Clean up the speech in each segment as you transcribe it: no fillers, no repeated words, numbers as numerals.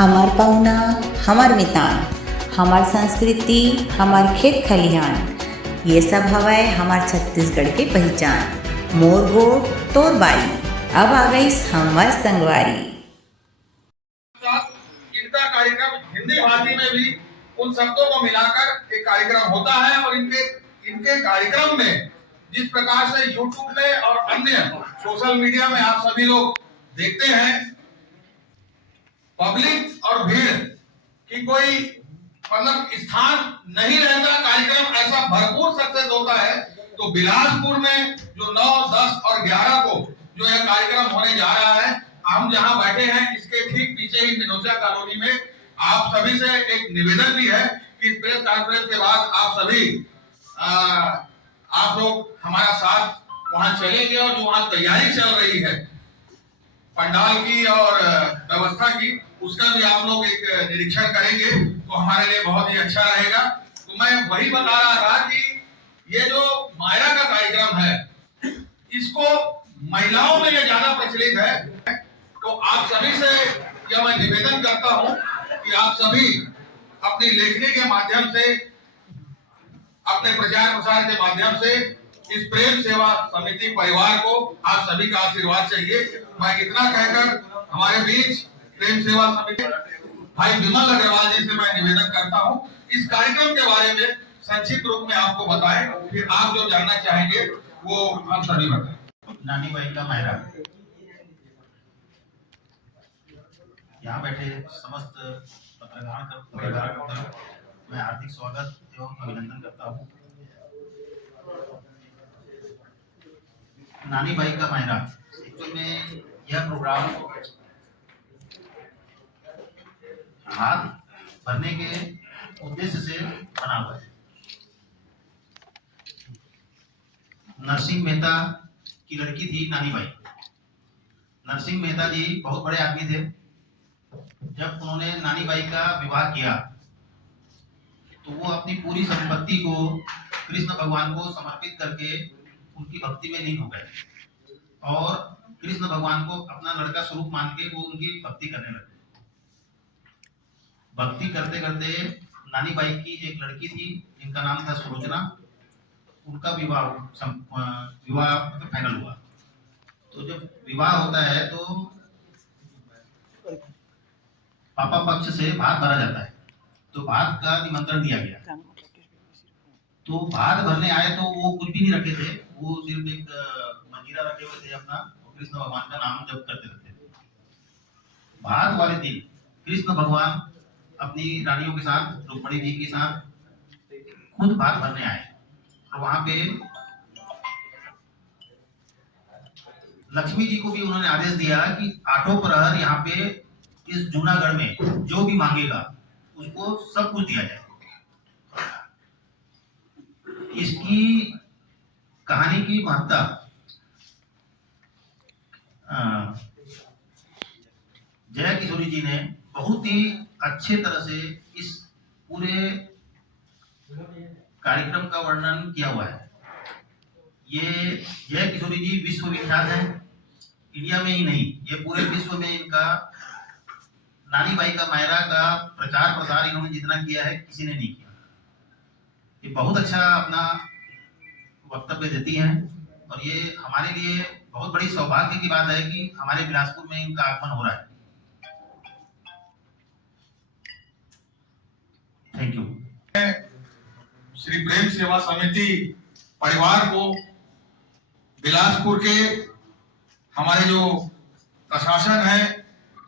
हमार पहुना, हमार मितान, हमार संस्कृति, हमार खेत खलिहान, ये सब हवाए हमार छत्तीसगढ़ के पहचान। मोर गोट तोर बारी, अब आ गई हमार संगवारी। इनका कार्यक्रम हिंदी भाषी में भी उन शब्दों को मिलाकर एक कार्यक्रम होता है और इनके कार्यक्रम में जिस प्रकार से यूट्यूब में और अन्य सोशल मीडिया में आप सभी लोग देखते हैं, पब्लिक और भीड़ की कोई मतलब स्थान नहीं रहता, कार्यक्रम ऐसा भरपूर सक्सेस होता है। तो बिलासपुर में जो 9, 10 और 11 को जो यह कार्यक्रम होने जा रहा है, हम जहां बैठे हैं इसके ठीक पीछे ही मिनोसिया कॉलोनी में आप सभी से एक निवेदन भी है कि इस प्रेस कॉन्फ्रेंस के बाद आप सभी आप लोग हमारा साथ वहां चलेंगे और जो वहां तैयारी चल रही है पंडाल की और व्यवस्था की, उसका भी आप लोग एक निरीक्षण करेंगे तो हमारे लिए बहुत ही अच्छा रहेगा। तो मैं वही बता रहा था कि ये जो मायरा का कार्यक्रम है, इसको महिलाओं में ये ज्यादा प्रचलित है। तो आप सभी से यह मैं निवेदन करता हूं कि आप सभी अपनी लेखनी के माध्यम से, अपने प्रचार प्रसार के माध्यम से इस प्रेम सेवा समिति परिवार को आप सभी का आशीर्वाद चाहिए। मैं इतना कहकर हमारे बीच प्रेम सेवा समिति भाई विमल अग्रवाल जी से मैं निवेदन करता हूं, इस कार्यक्रम के बारे में संक्षिप्त रूप में आपको बताएं, फिर आप जो जानना चाहेंगे वो हम सभी बताएं। नानी बाई का मायरा। यहाँ बैठे समस्त पत्रकार का मैं हार्दिक स्वागत एवं अभिनंदन करता हूँ। नानी बाई का मायरा एक्चुअल में यह प्रोग्राम हाथ भरने के उद्देश्य से बना हुआ है। नरसिंह मेहता की लड़की थी नानी बाई। नरसिंह मेहता जी बहुत बड़े आदमी थे। जब उन्होंने नानी बाई का विवाह किया तो वो अपनी पूरी संपत्ति को कृष्ण भगवान को समर्पित करके उनकी भक्ति में लीन हो गए और कृष्ण भगवान को अपना लड़का स्वरूप मान के वो उनकी भक्ति करने लगे। भक्ति करते करते नानी बाई की एक लड़की थी जिनका नाम था सुलोचना। उनका विवाह फाइनल हुआ। तो जब विवाह होता है तो पापा पक्ष से भात भरा जाता है, तो भात का निमंत्रण दिया गया। तो भात भरने आए तो वो कुछ भी नहीं रखे थे, वो सिर्फ एक मंजीरा रखे हुए थे अपना, कृष्ण भगवान का नाम जप करते रहते थे। भात वाले दिन कृष्ण भगवान अपनी रानियों के साथ, रुक्मणी जी के साथ खुद भात भरने आए और वहां पे लक्ष्मी जी को भी उन्होंने आदेश दिया कि 8 प्रहर यहाँ पे इस जूनागढ़ में जो भी मांगेगा उसको सब कुछ दिया जाए। इसकी कहानी की महत्ता जया किशोरी जी ने बहुत ही अच्छे तरह से इस पूरे कार्यक्रम का वर्णन किया हुआ है। ये जया किशोरी जी विश्व विख्यात है, इंडिया में ही नहीं, ये पूरे विश्व में इनका नानी बाई का मायरा का प्रचार प्रसार इन्होंने जितना किया है किसी ने नहीं किया। ये बहुत अच्छा अपना वक्तव्य देती हैं और ये हमारे लिए बहुत बड़ी सौभाग्य की बात है कि हमारे बिलासपुर में इनका आगमन हो रहा है। Thank you. श्री प्रेम सेवा समिति परिवार को बिलासपुर के हमारे जो प्रशासन है,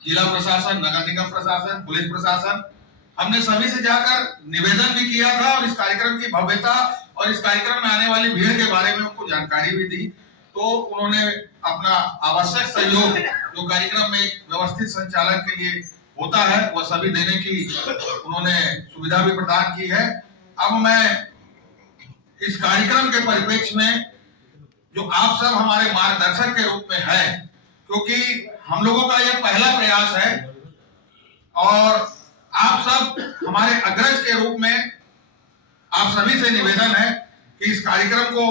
जिला प्रशासन, नगर निगम प्रशासन, पुलिस प्रशासन, हमने सभी से जाकर निवेदन भी किया था और इस कार्यक्रम की भव्यता और इस कार्यक्रम में आने वाली भीड़ के बारे में उनको जानकारी भी दी। तो उन्होंने अपना आवश्यक सहयोग जो कार्यक्रम में व्यवस्थित संचालन के लिए होता है वह सभी देने की उन्होंने सुविधा भी प्रदान की है। अब मैं इस कार्यक्रम के परिप्रेक्ष्य में जो आप सब हमारे मार्गदर्शक के रूप में है, क्योंकि हम लोगों का यह पहला प्रयास है और आप सब हमारे अग्रज के रूप में आप सभी से निवेदन है कि इस कार्यक्रम को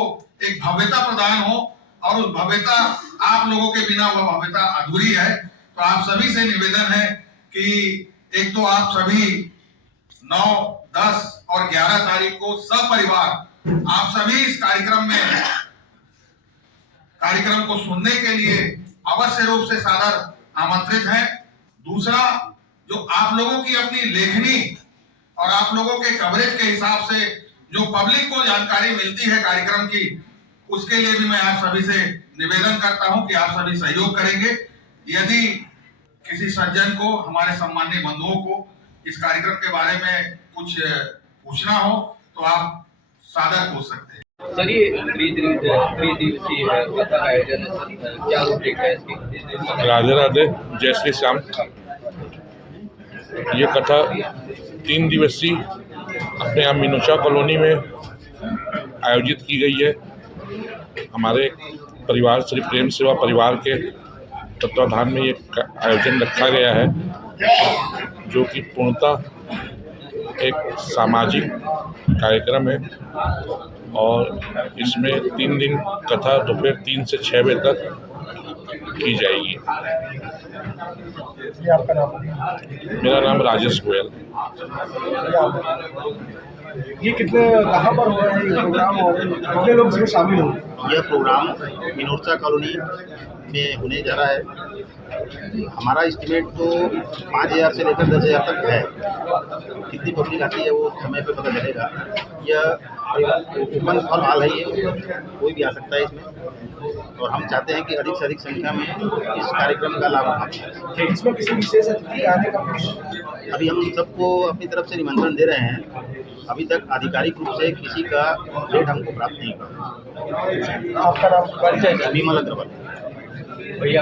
एक भव्यता प्रदान हो और उस भव्यता, आप लोगों के बिना वह भव्यता अधूरी है। तो आप सभी से निवेदन है कि एक तो आप सभी 9, 10 और 11 तारीख को सपरिवार आप सभी इस कार्यक्रम को सुनने के लिए अवश्य रूप से सादर आमंत्रित हैं। दूसरा, जो आप लोगों की अपनी लेखनी और आप लोगों के कवरेज के हिसाब से जो पब्लिक को जानकारी मिलती है कार्यक्रम की, उसके लिए भी मैं आप सभी से निवेदन करता हूं कि आप सभी सहयोग करेंगे। यदि किसी सज्जन को, हमारे सम्मानीय बंधुओं को इस कार्यक्रम के बारे में कुछ पूछना हो तो आप सादर पूछ सकते हैं। सर, ये त्रिदिवसीय कथा का आयोजन है सर, क्या रूपरेखा है इसकी? राधे राधे, जय श्री श्याम। ये कथा 3 दिवसीय अपने यहाँ मीनूचा कॉलोनी में आयोजित की गई है। हमारे परिवार श्री प्रेम सेवा परिवार के तत्वाधान में ये आयोजन रखा गया है, जो कि पूर्णतः एक सामाजिक कार्यक्रम है और इसमें 3 दिन कथा दोपहर 3 से 6 बजे तक की जाएगी। आपका नाम? मेरा नाम राजेश गोयल। ये कहाँ पर हो रहा है ये प्रोग्राम और कितने लोग इसमें शामिल हो? यह प्रोग्राम मीनूचा कॉलोनी में होने जा रहा है। हमारा एस्टिमेट तो 5,000 से लेकर 10,000 तक है। कितनी पब्लिक आती है वो समय पे पता चलेगा। यह ओपन फॉर ऑल है, ये कोई भी आ सकता है इसमें, और हम चाहते हैं कि अधिक से अधिक संख्या में इस कार्यक्रम का लाभ उठाएं। इसमें किसी विशेष अतिथि आने का? अभी हम सबको अपनी तरफ से निमंत्रण दे रहे हैं। अभी तक आधिकारिक रूप से किसी का डेट हमको प्राप्त नहीं हुआ। आपका नाम? विमल अग्रवाल। भैया